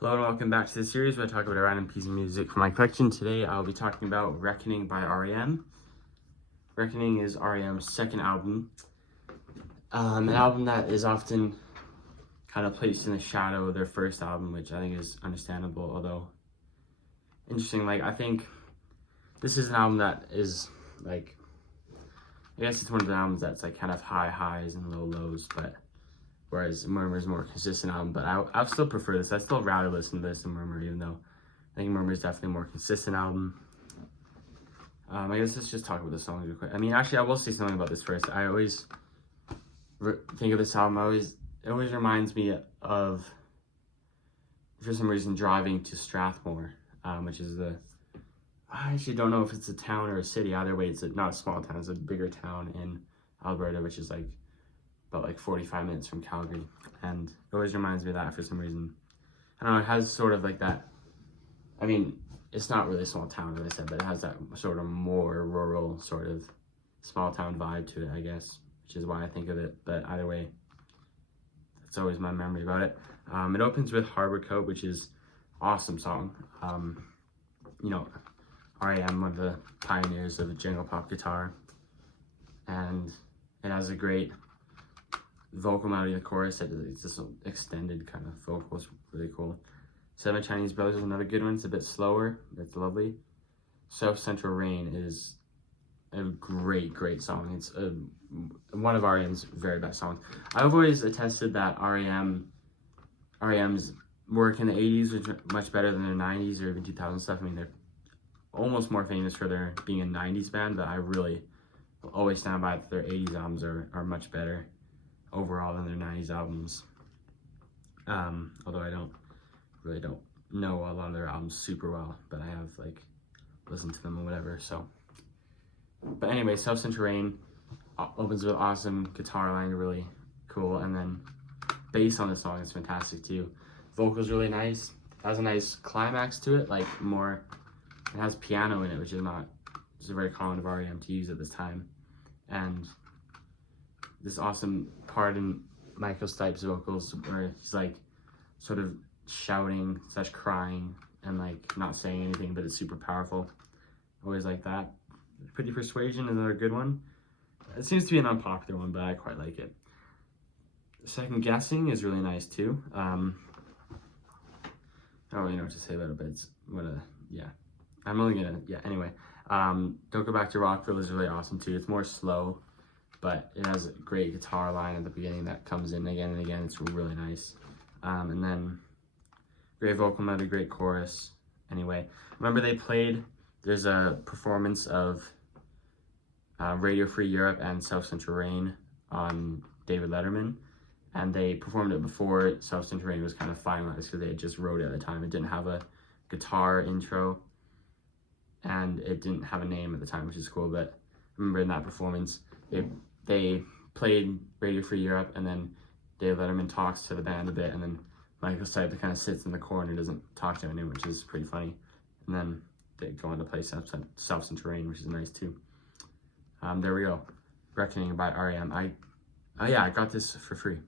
Hello and welcome back to the series where I talk about a random piece of music from my collection. Today I'll be talking about Reckoning by R.E.M. Reckoning is R.E.M's second album. An album that is often kind of placed in the shadow of their first album, which I think is understandable, although interesting. I think this is an album that is I guess it's one of the albums that's kind of high highs and low lows, but whereas Murmur is more consistent album, but I still prefer this. I still rather listen to this than Murmur, even though I think Murmur is definitely a more consistent album. I guess let's just talk about the songs real quick. Actually, I will say something about this first. I always think of this album, it always reminds me of, for some reason, driving to Strathmore, which is I actually don't know if it's a town or a city. Either way, it's not a small town, it's a bigger town in Alberta, which is about 45 minutes from Calgary, and it always reminds me of that for some reason. I don't know, it has sort of that, it's not really a small town, as I said, but it has that sort of more rural sort of small town vibe to it, I guess, which is why I think of it. But either way, that's always my memory about it. It opens with Harbor Coat, which is awesome song. R.E.M, one of the pioneers of jingle pop guitar, and it has a great vocal melody in the chorus. It's just an extended kind of vocal. It's really cool. Seven Chinese Brothers is another good one. It's a bit slower. It's lovely. South Central Rain is a great song. It's one of R.E.M's very best songs. I've always attested that R.E.M's work in the 80s was much better than their 90s or even 2000 stuff. They're almost more famous for their being a 90s band, but I really will always stand by that their 80s albums are much better overall than their 90s albums. Although I really don't know a lot of their albums super well, but I have listened to them or whatever. So, but anyway, South Central Rain opens with awesome guitar line, really cool, and then bass on the song is fantastic too. Vocals really nice. It has a nice climax to it, it has piano in it, which is very common of R.E.M to use at this time, and this awesome part in Michael Stipe's vocals where he's sort of shouting / crying and not saying anything, but it's super powerful. Always like that. Pretty Persuasion, another good one. It seems to be an unpopular one, but I quite like it. Second Guessing is really nice too. I don't really know what to say about it, but anyway. Don't Go Back to Rockville is really awesome too. It's more slow, but it has a great guitar line at the beginning that comes in again and again. It's really nice. And then great vocal melody, great chorus. Anyway, remember there's a performance of Radio Free Europe and South Central Rain on David Letterman, and they performed it before South Central Rain was kind of finalized because they had just wrote it at the time. It didn't have a guitar intro, and it didn't have a name at the time, which is cool. But I remember in that performance, they played Radio Free Europe, and then Dave Letterman talks to the band a bit, and then Michael Stipe kind of sits in the corner and doesn't talk to anyone, which is pretty funny. And then they go on to play South Central Rain, which is nice too. There we go. Reckoning by R.E.M. I got this for free.